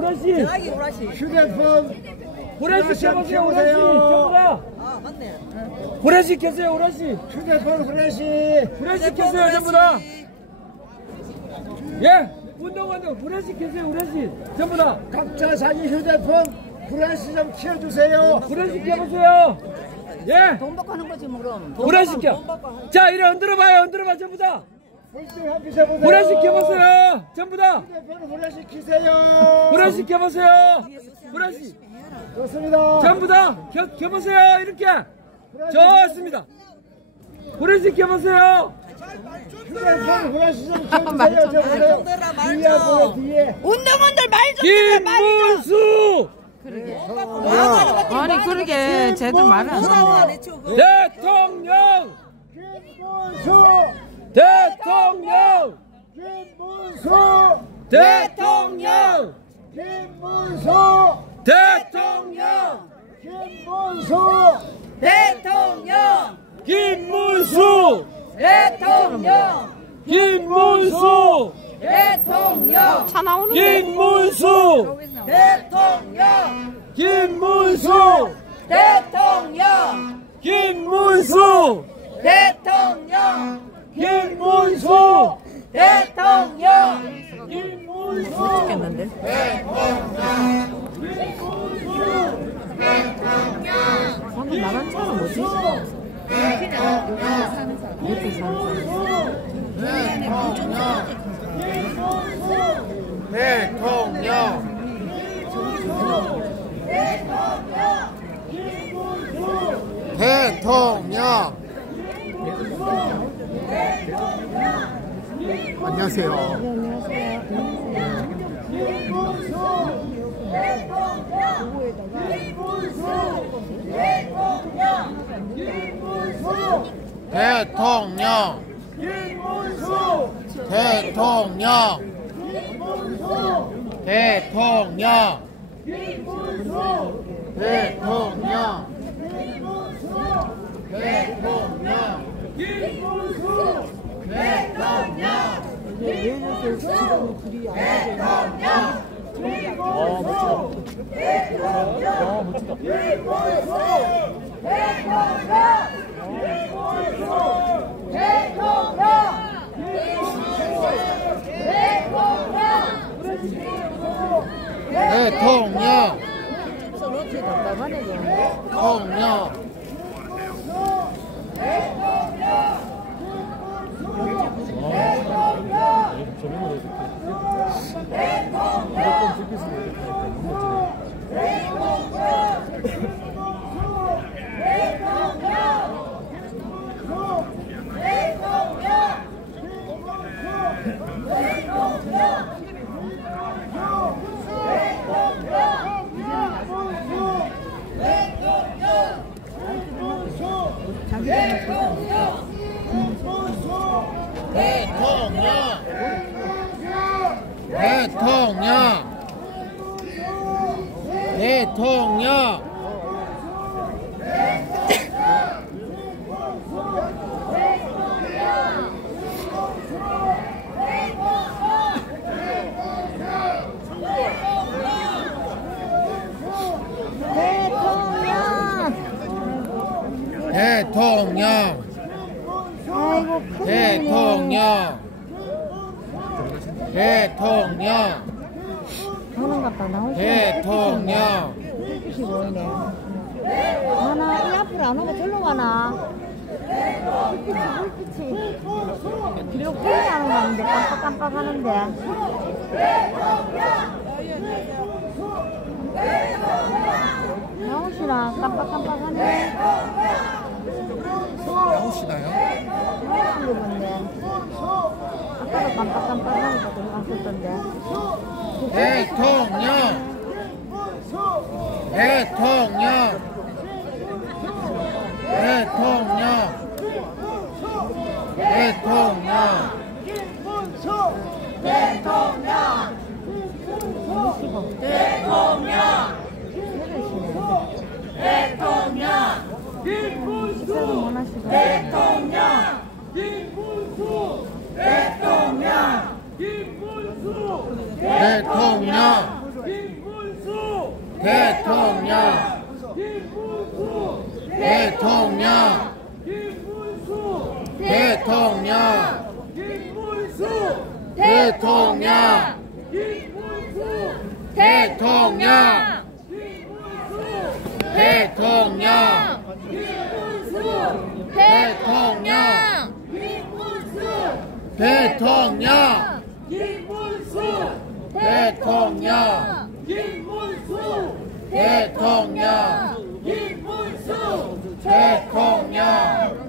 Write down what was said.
오라씨. 휴대폰 오라씨 켜보세요. 오라씨. 전부 다. 맞네. 오라씨 켜세요. 오라씨. 휴대폰 후레쉬. 오라씨 켜세요. 전부 다. 예. 운동원들 오라씨 켜세요. 오라씨. 전부 다. 각자 자기 휴대폰 후레쉬 좀 켜주세요. 오라씨 켜보세요. 예. 돈 받고 하는 거지 뭐 그럼. 오라씨 켜. 자, 이리 흔들어봐요. 흔들어봐. 전부 다. 불빛 한 비춰보세요. 오라씨 켜보세요. 전부 다. 휴대폰 후레쉬 키세요. 오라씨 켜보세요. 오라씨. 좋습니다. 전부 다 켜보세요. 이렇게. 좋습니다. 오라씨 켜보세요. 휴대폰 후레쉬 좀 켜주세요. 저번에 뒤에 보여 뒤에. 운동원들 말 좀 들어 말 좀. 김문수 아니 그러게 쟤들 말을 안 하네. 대통령 김문수. 대통령 김문수. 대통령 김문수. 대통령 김문수. 대통령 김문수 대통령 김문수 대통령 차 나오는데 김문수 대통령 김문수 대통령 김문수 대통령 김문수 대통령 김문수 죽겠는데 방금 나간 차는 뭐지? 대통령. 안녕하세요. 대통령 대통령 대통령 대통령 대통령 대통령 대통령 대통령 하는 것 봐. 나올 대통령 빛이 보이네. 하나 이 앞으로 안 오고 절로 가나? 불빛이 뒤로 끌려가는 거 같은데 깜빡깜빡 하는데. 나오시나 깜빡깜빡 하네. 나오시나요? 나오신 거 같네. 아까도 깜빡깜빡 하니까 들어갔었던데. 대통령 대통령 대통령 대통령 대통령 대통령 김문수 대통령 김문수 대통령 김문수 대통령. 김문수 대통령 대통령 대통령 대통령 대통령 대통령 대통령 대통령 대통령 대통령 대통령